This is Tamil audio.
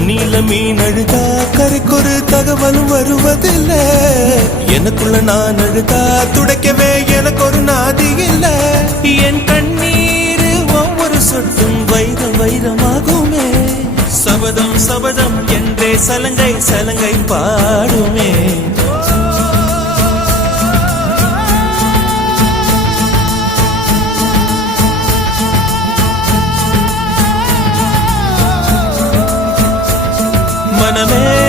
தண்ணியில மீன் அழுதா கரைக்கொரு தகவலும் வருவதில்ல. எனக்குள்ள நான் அழுதா துடைக்கவே எனக்கு ஒரு நாதி இல்ல. என் கண்ணீர் ஒவ்வொரு சொட்டும் வைரம் வைரமாகுமே. சபதம் சபதம் என்றே சலங்கை சலங்கை பாடுமே. மனமே